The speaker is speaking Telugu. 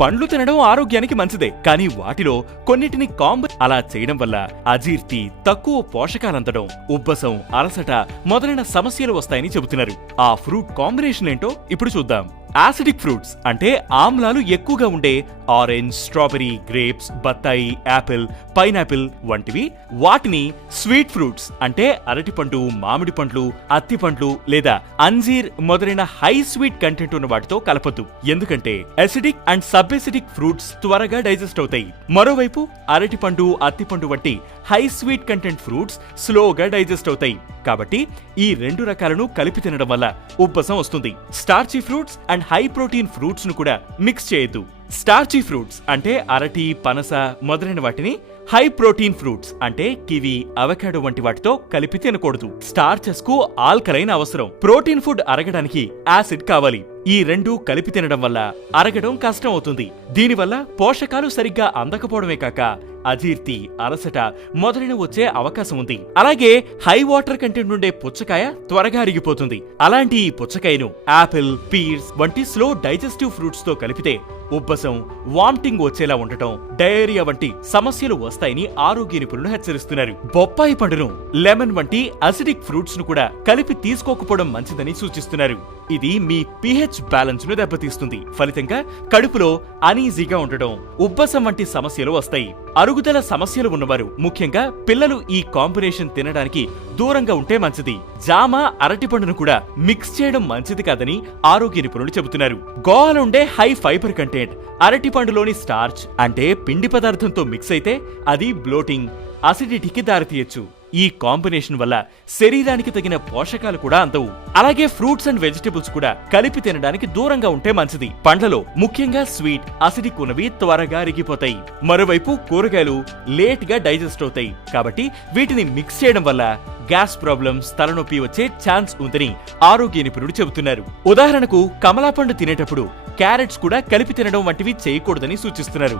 పండ్లు తినడం ఆరోగ్యానికి మంచిదే. కానీ వాటిలో కొన్నిటిని కాంబ అలా చేయడం వల్ల అజీర్తి తక్కువ పోషకాలందడం ఉబ్బసం అలసట మొదలైన సమస్యలు వస్తాయని చెబుతున్నారు. ఆ ఫ్రూట్ కాంబినేషన్ ఏంటో ఇప్పుడు చూద్దాం. యాసిడిక్ ఫ్రూట్స్ అంటే ఆమ్లాలు ఎక్కువగా ఉండే ఆరెంజ్ స్ట్రాబెరీ గ్రేప్స్ బత్తాయి యాపిల్ పైనాపిల్ వంటివి. వాటిని స్వీట్ ఫ్రూట్స్ అంటే అరటిపండు మామిడి పండ్లు అత్తి పండ్లు లేదా అంజీర్ మొదలైన హై స్వీట్ కంటెంట్ ఉన్న వాటితో కలపద్దు. ఎందుకంటే acidic and sub acidic fruits త్వరగా డైజెస్ట్ అవుతాయి. మరోవైపు అరటిపండు అత్తిపండు వంటి హై స్వీట్ కంటెంట్ ఫ్రూట్స్ స్లోగా డైజెస్ట్ అవుతాయి. కాబట్టి ఈ రెండు రకాలను కలిపి తినడం వల్ల ఉబ్బసం వస్తుంది. Starchy fruits and high protein ఫ్రూట్స్ను కూడా మిక్స్ చేయొద్దు. స్టార్చీ ఫ్రూట్స్ అంటే అరటి పనస మొదలైన వాటిని హై ప్రోటీన్ ఫ్రూట్స్ అంటే కివి అవకాడో వంటి వాటితో కలిపి తినకూడదు. స్టార్చెస్కు ఆల్కలైన్ అవసరం. ప్రోటీన్ ఫుడ్ అరగడానికి యాసిడ్ కావాలి. ఈ రెండు కలిపి తినడం వల్ల అరగడం కష్టం అవుతుంది. దీనివల్ల పోషకాలు సరిగ్గా అందకపోవడమే కాక అజీర్తి అలసట మొదలైన వచ్చే అవకాశం ఉంది. అలాగే హై వాటర్ కంటెంట్ ఉండే పుచ్చకాయ త్వరగా అరిగిపోతుంది. అలాంటి ఈ పుచ్చకాయను యాపిల్ పీర్స్ వంటి స్లో డైజెస్టివ్ ఫ్రూట్స్తో కలిపితే ఉబ్బసం వామిటింగ్ వచ్చేలా ఉండటం డయేరియా వంటి సమస్యలు వస్తాయని ఆరోగ్య నిపుణులు హెచ్చరిస్తున్నారు. బొప్పాయి పండును లెమన్ వంటి అసిడిక్ ఫ్రూట్స్ను కూడా కలిపి తీసుకోకపోవడం మంచిదని సూచిస్తున్నారు. ఇది మీ పిహెచ్ బ్యాలెన్స్ను దెబ్బతీస్తుంది. ఫలితంగా కడుపులో అనీజీగా ఉండటం ఉబ్బసం వంటి సమస్యలు వస్తాయి. అరుగుదల సమస్యలు ఉన్నవారు ముఖ్యంగా పిల్లలు ఈ కాంబినేషన్ తినడానికి దూరంగా ఉంటే మంచిది. జామ అరటిపండును కూడా మిక్స్ చేయడం మంచిది కాదని ఆరోగ్య నిపుణులు చెబుతున్నారు. గోవాలో ఉండే హై ఫైబర్ కంటెంట్ అరటిపండులోని స్టార్చ్ అంటే పిండి పదార్థంతో మిక్స్ అయితే అది బ్లోటింగ్ అసిడిటీకి దారితీయచ్చు. ఈ కాంబినేషన్ వల్ల శరీరానికి తగిన పోషకాలు కూడా అందవు. అలాగే ఫ్రూట్స్ అండ్ వెజిటబుల్స్ కూడా కలిపి తినడానికి దూరంగా ఉంటే మంచిది. పండ్లలో ముఖ్యంగా స్వీట్ అసిడిక్ ఉన్నవి త్వరగా అరిగిపోతాయి మరోవైపు కూరగాయలు లేట్గా డైజెస్ట్ అవుతాయి. కాబట్టి వీటిని మిక్స్ చేయడం వల్ల గ్యాస్ ప్రాబ్లమ్స్ తలనొప్పి వచ్చే ఛాన్స్ ఉందని ఆరోగ్య నిపుణుడు చెబుతున్నారు. ఉదాహరణకు కమలాపండు తినేటప్పుడు క్యారెట్స్ కూడా కలిపి తినడం వంటివి చేయకూడదని సూచిస్తున్నారు.